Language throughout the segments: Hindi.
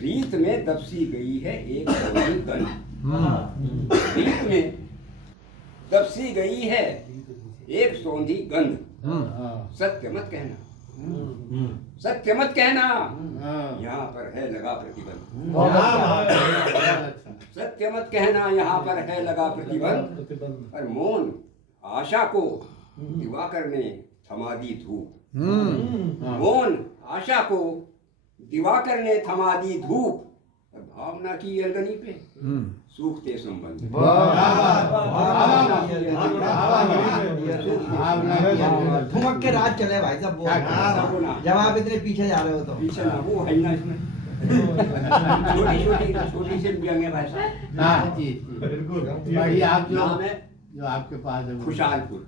रीत में दबसी गई है एक सौंधी गंध। रीत में दबसी गई है एक सौंधी गंध। सत्य मत कहना, सत्य मत कहना, यहाँ पर है लगा प्रतिबंध। सत्य मत कहना, यहाँ पर है लगा प्रतिबंध। और मौन आशा को दिवाकर ने थमा दी धूप। मौन आशा को दिवाकर ने थमा दी धूप। और भावना की अलगनी पे सूखते संबंध। ठुमक के राज चले भाई साहब। जब आप इतने पीछे जा रहे हो तो पीछे ना वो है ना इसमें छोटी सी व्यंग्य भाषा। हाँ जी बिल्कुल भाई। आप जो नाम है जो आपके पास है खुशालपुर।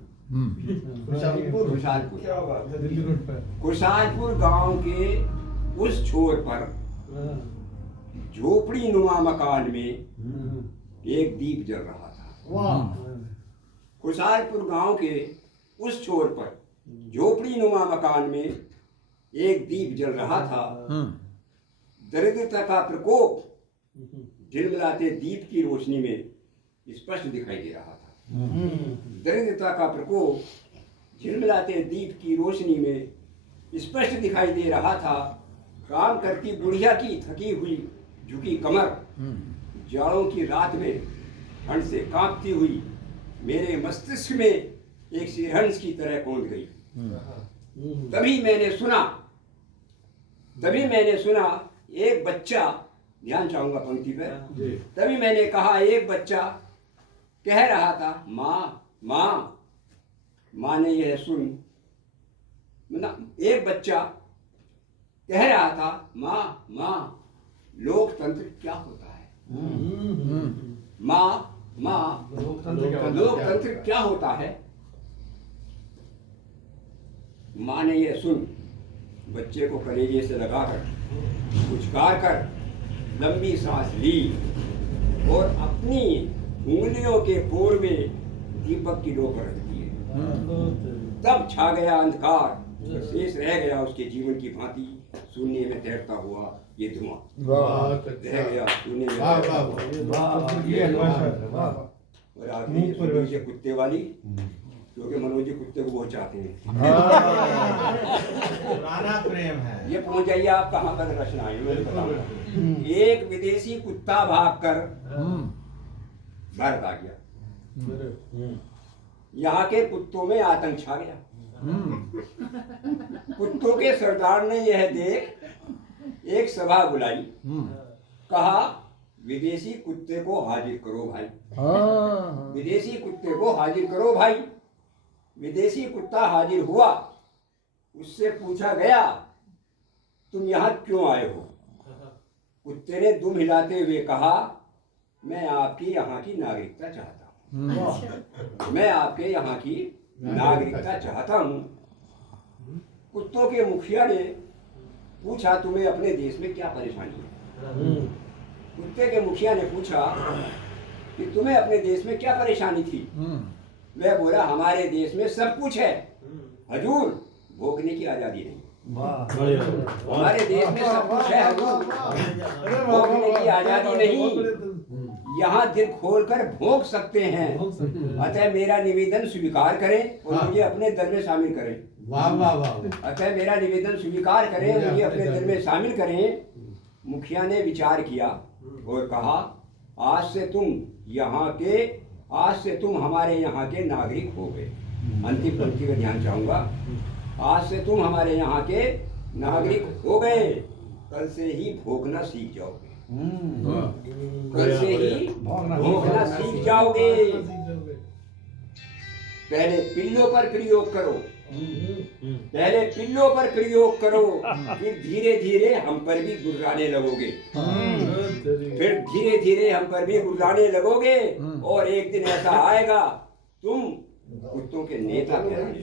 खुशालपुर क्या बात है, दिल्ली रोड पे। खुशालपुर गांव के उस छोर पर झोपड़ी नुमा मकान में एक दीप जल रहा था। खुशालपुर गांव के उस छोर पर झोपड़ी नुमा मकान में एक दीप जल रहा था। दरिद्रता का प्रकोप झिलमिलाते दीप की रोशनी में स्पष्ट दिखाई दे रहा था। दरिद्रता का प्रकोप झिलमिलाते दीप की रोशनी में स्पष्ट दिखाई दे रहा था। काम करती बुढ़िया की थकी हुई झुकी कमर जाड़ों की रात में ठंड से कांपती हुई मेरे मस्तिष्क में एक सिरहंस की तरह कौंध गई। तभी मैंने सुना एक बच्चा, ध्यान चाहूंगा पंक्ति पर। तभी मैंने कहा एक बच्चा कह रहा था माँ माँ। माँ ने यह सुन, एक बच्चा कह रहा था माँ माँ लोकतंत्र क्या होता है। माँ माँ लोकतंत्र क्या होता है। माँ ने यह सुन बच्चे को कलेजे से लगाकर उचकार कर लंबी सांस ली और अपनी उंगलियों के पोर में दीपक की लो पर रख दिए। तब छा गया अंधकार, शेष रह गया उसके जीवन की भांति शून्य में तैरता हुआ ये धुआं। रह गया शून्य में तैरता हुआ। और आदमी ये कुत्ते वाली, क्योंकि मनोज जी कुत्ते को बहुत चाहते हैं। पुराना प्रेम है। ये पहुंच जाइए आप कहाँ तक रचना है मैं बताऊंगा। एक विदेशी कुत्ता भागकर भारत आ गया। यहाँ के कुत्तों में आतंक छा गया। कुत्तों के सरदार ने यह देख एक सभा बुलाई। कहा विदेशी कुत्ते को हाजिर करो भाई। विदेशी कुत्ते को हाजिर करो भाई। विदेशी कुत्ता हाजिर हुआ। उससे पूछा गया तुम यहाँ क्यों आए हो। कुत्ते ने दुम हिलाते हुए कहा मैं आपकी यहाँ की नागरिकता चाहता हूँ। मैं आपके यहाँ की नागरिकता चाहता हूँ। कुत्तों के मुखिया ने पूछा तुम्हें अपने देश में क्या परेशानी है। कुत्ते के मुखिया ने पूछा कि तुम्हें अपने देश में क्या परेशानी थी। वह बोला हमारे देश में सब कुछ है हजूर, भोगने की आजादी नहीं। हमारे देश में सब कुछ है हजूर, भोगने की आजादी नहीं। यहाँ दिल खोलकर भोग सकते हैं। अतः मेरा निवेदन स्वीकार करें और मुझे अपने दल में शामिल करें। अतः मेरा निवेदन स्वीकार करें, मुझे अपने दल में शामिल करें। मुखिया ने विचार किया और कहा आज से तुम हमारे यहाँ के नागरिक हो गए। अंतिम पंक्ति का ध्यान चाहूंगा। आज से तुम हमारे यहाँ के नागरिक हो गए। कल से ही भोगना सीख जाओगे। कल से ही भोगना सीख जाओगे। पहले पिल्लों पर प्रयोग करो, पहले पिल्लों पर प्रयोग करो, फिर धीरे धीरे हम पर भी गुर्राने लगोगे। फिर धीरे धीरे हम पर भी गुर्राने लगोगे और एक दिन ऐसा आएगा तुम कुत्तों के नेता कहलाओगे।